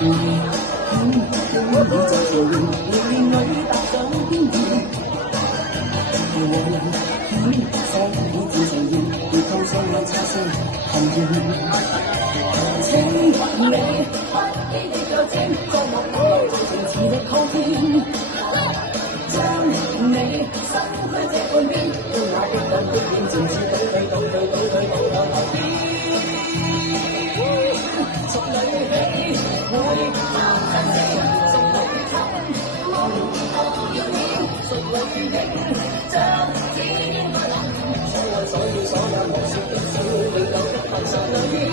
讓我們在橋面裏踏上天涯。遙望想你自情願，別碰上我擦身恨怨。請你不羈的腳尖，在我愛情磁力抗戰。將你身軀這半邊，用那激動的眼睛，似倒退倒退倒退倒向後邊。從裏起會探真情，從裏親我要你，從裏影將只應該諗，所愛所要所有無說的小，永久的分手裏。